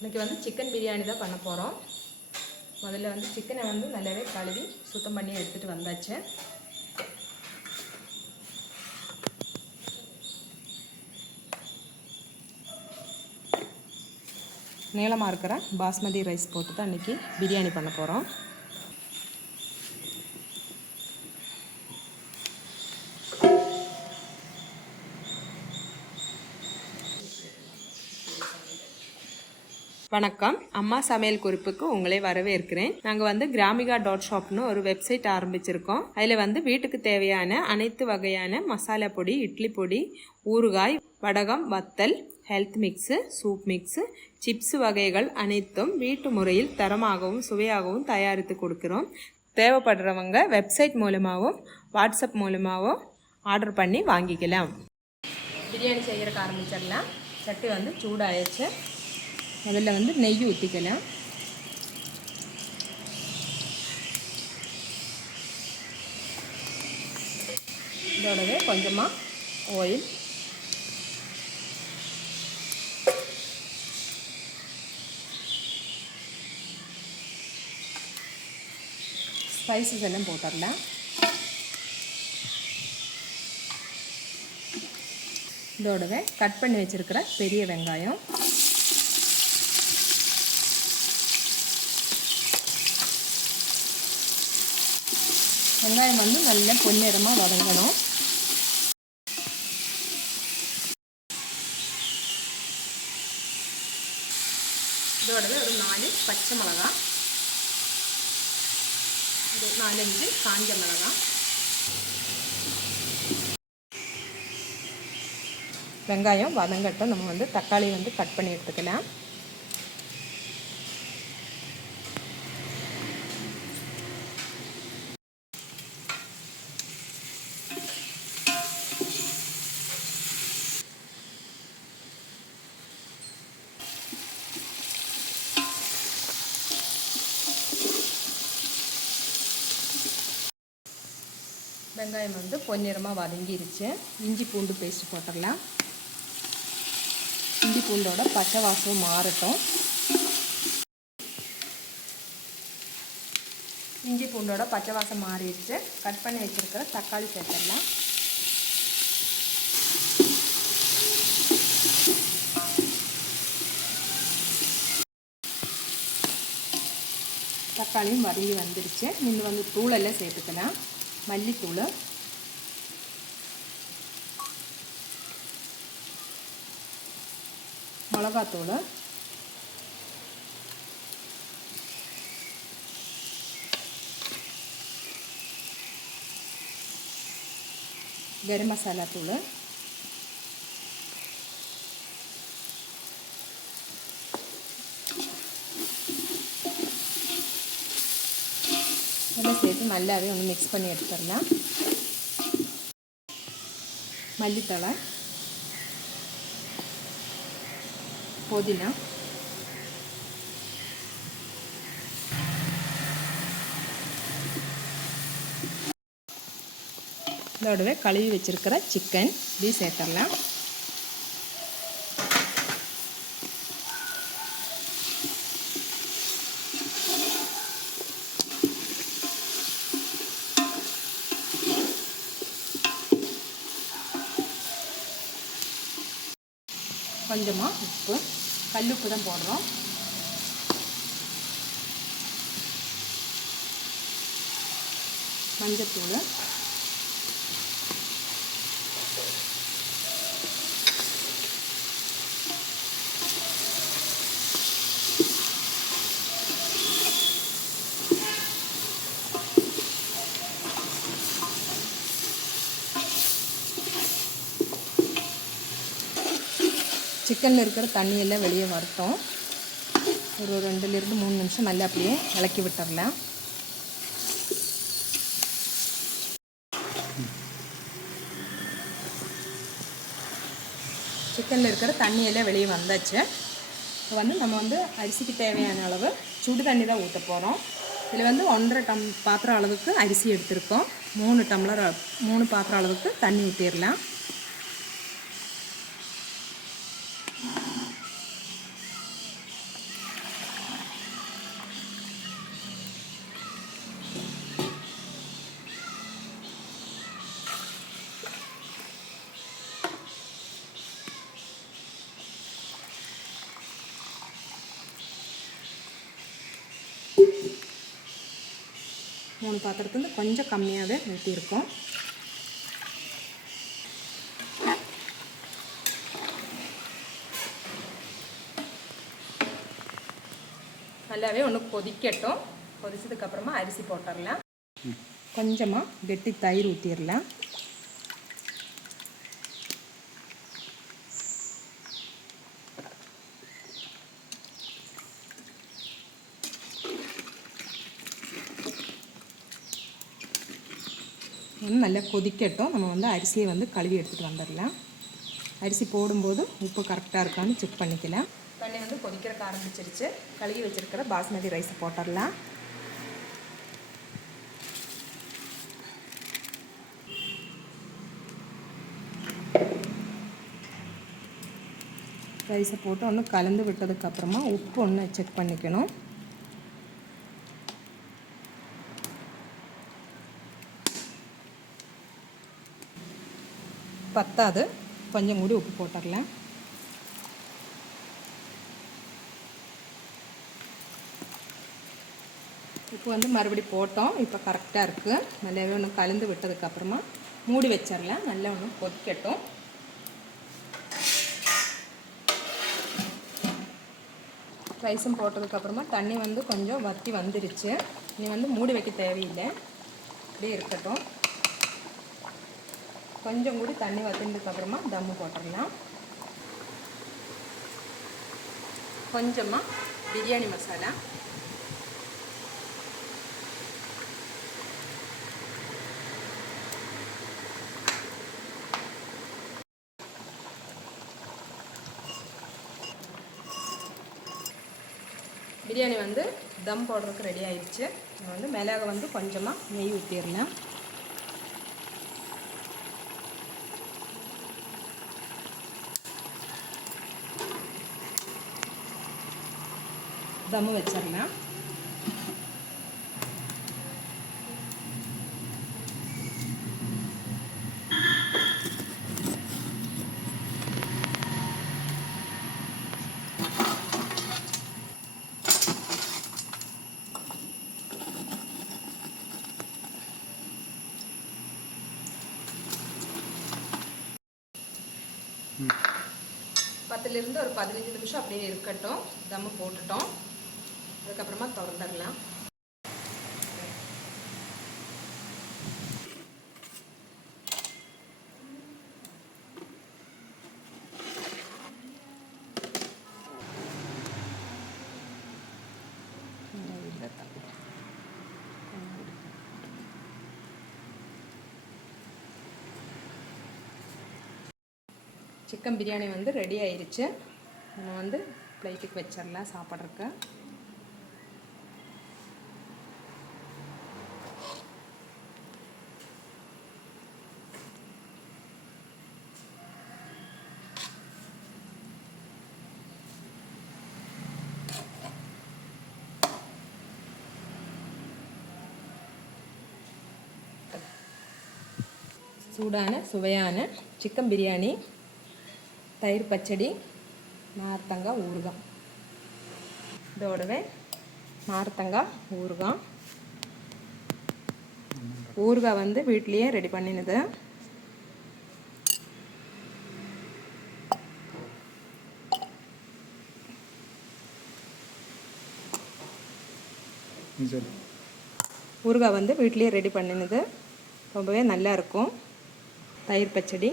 இன்றைக்கி வந்து சிக்கன் பிரியாணி தான் பண்ண போகிறோம். முதல்ல வந்து சிக்கனை வந்து நல்லாவே கழுவி சுத்தம் பண்ணி எடுத்துகிட்டு வந்தாச்சு. நீளமாக இருக்கிற பாஸ்மதி ரைஸ் போட்டு தான் இன்றைக்கி பிரியாணி பண்ண போகிறோம். வணக்கம், அம்மா சமையல் குறிப்புக்கு உங்களை வரவேற்கிறேன். நாங்கள் வந்து கிராமிகா.ஷாப்னு ஒரு வெப்சைட் ஆரம்பிச்சிருக்கோம். அதில் வந்து வீட்டுக்கு தேவையான அனைத்து வகையான மசாலா பொடி, இட்லி பொடி, ஊறுகாய், வடகம், வத்தல், health mix, soup mix, chips வகைகள் அனைத்தும் வீட்டு முறையில் தரமாகவும் சுவையாகவும் தயாரித்து கொடுக்குறோம். தேவைப்படுறவங்க வெப்சைட் மூலமாகவும் வாட்ஸ்அப் மூலமாகவும் ஆர்டர் பண்ணி வாங்கிக்கலாம். பிரியாணி செய்கிறதுக்கு ஆரம்பிச்சிடலாம். சட்டி வந்து சூடாயிடுச்சு. முதல்ல வந்து நெய் ஊற்றிக்கலாம். இதோடவே கொஞ்சமாக ஆயில், ஸ்பைசஸ் எல்லாம் போட்டுடலாம். இதோடவே கட் பண்ணி வச்சுருக்கிற பெரிய வெங்காயம், வெங்காயம் வந்து நல்ல பொன்னிறமாக வதங்கணும். இதோடவே ஒரு 4 பச்சை மிளகா, ஒரு 4-5 காஞ்ச மிளகா. வெங்காயம் வதங்கட்டும். நம்ம வந்து தக்காளி வந்து கட் பண்ணி எடுத்துக்கலாம். வெங்காயம் வந்து பொன்னிறமாக வதங்கிருச்சு. இஞ்சி பூண்டு பேஸ்ட் போட்டுடலாம். இஞ்சி பூண்டோட பச்சை வாசம் மாறட்டும். இஞ்சி பூண்டோட பச்சை வாசம் மாறிடுச்சு. கட் பண்ணி வச்சுருக்கிற தக்காளி சேர்த்துடலாம். தக்காளியும் வதங்கி வந்துடுச்சு. நீங்கள் வந்து தூளெல்லாம் சேர்த்துக்கலாம். மல்லித்தூள், மிளகாத்தூள், கரம் மசாலா தூள், எல்லாம் சேர்த்து நல்லாவே ஒன்று மிக்ஸ் பண்ணி எடுத்துடலாம். மல்லித்தழை, புதினா, இதோடவே கழுவி வச்சுருக்கிற சிக்கன் இப்படி சேர்த்துடலாம். கொஞ்சமாக உப்பு, கல்லுப்பு தான் போடுறோம். மஞ்சத்தூள், சிக்கனில் இருக்கிற தண்ணியெல்லாம் வெளியே வரட்டும். ஒரு 2-3 நிமிஷம் நல்லா அப்படியே இலக்கி விட்டுடலாம். சிக்கனில் இருக்கிற தண்ணியெல்லாம் வெளியே வந்தாச்சு. இப்போ வந்து நம்ம வந்து அரிசிக்கு தேவையான அளவு சுடு தண்ணி தான் ஊற்ற போகிறோம். இதில் வந்து 1.5 பாத்திரம் அளவுக்கு அரிசி எடுத்திருக்கோம். 3 பாத்திரம் அளவுக்கு தண்ணி ஊற்றிடலாம். 3 பாத்திரத்துலேருந்து கொஞ்சம் கம்மியாகவே ஊற்றியிருக்கோம். நல்லாவே ஒன்று கொதிக்கட்டும். கொதிச்சதுக்கப்புறமா அரிசி போட்டுடலாம். கொஞ்சமாக கெட்டி தயிர் ஊற்றிடலாம். நல்லா கொதிக்கட்டும். நம்ம வந்து அரிசியை வந்து கழுவி எடுத்துகிட்டு வந்துடலாம். அரிசி போடும்போது உப்பு கரெக்டாக இருக்கான்னு செக் பண்ணிக்கலாம். தண்ணி வந்து கொதிக்கிறக்க ஆரம்பிச்சிருச்சு. கழுவி வச்சுருக்கிற பாஸ்மதி ரைஸை போட்டுடலாம். ரைஸை போட்டு ஒன்று கலந்து விட்டதுக்கப்புறமா உப்பு ஒன்று செக் பண்ணிக்கணும். பத்தாது, கொஞ்சம் கூடி உப்பு போட்டுடலாம். உப்பு வந்து மறுபடி போட்டோம். இப்போ கரெக்டாக இருக்குது. நல்லாவே ஒன்று கலந்து விட்டதுக்கப்புறமா மூடி வச்சிடலாம். நல்லா ஒன்று கொதிக்கட்டும். ரைஸும் போட்டதுக்கப்புறமா தண்ணி வந்து கொஞ்சம் வற்றி வந்துருச்சு. இனி வந்து மூடி வைக்க தேவையில்லை, அப்படியே இருக்கட்டும். கொஞ்சம் கூடி தண்ணி வற்றினதுக்கப்புறமா தம்மு போட்டுடலாம். கொஞ்சமாக பிரியாணி மசாலா, பிரியாணி வந்து தம் போடுறதுக்கு ரெடி ஆயிடுச்சு. நம்ம வந்து மிளகு வந்து கொஞ்சமாக நெய் ஊற்றிடலாம். தம்மு வச்சிடலாம். பத்துலேருந்து ஒரு 15 நிமிஷம் அப்படியே இருக்கட்டும். தம்மு போட்டுட்டோம். அதுக்கப்புறமா திறந்துடலாம். சிக்கன் பிரியாணி வந்து ரெடி ஆயிடுச்சு. நம்ம வந்து பிளேட்டுக்கு வச்சிடலாம் சாப்பிட்றதுக்கு. சூடான சுவையான சிக்கன் பிரியாணி, தயிர் பச்சடி, நார்த்தங்காய் ஊறுகாய். இதோடவே நார்த்தங்காய் ஊறுகாய் வந்து வீட்லேயே ரெடி பண்ணினது. ஊறுகாய் வந்து வீட்லேயே ரெடி பண்ணினது. ரொம்பவே நல்லா இருக்கும். தயிர் பச்சடி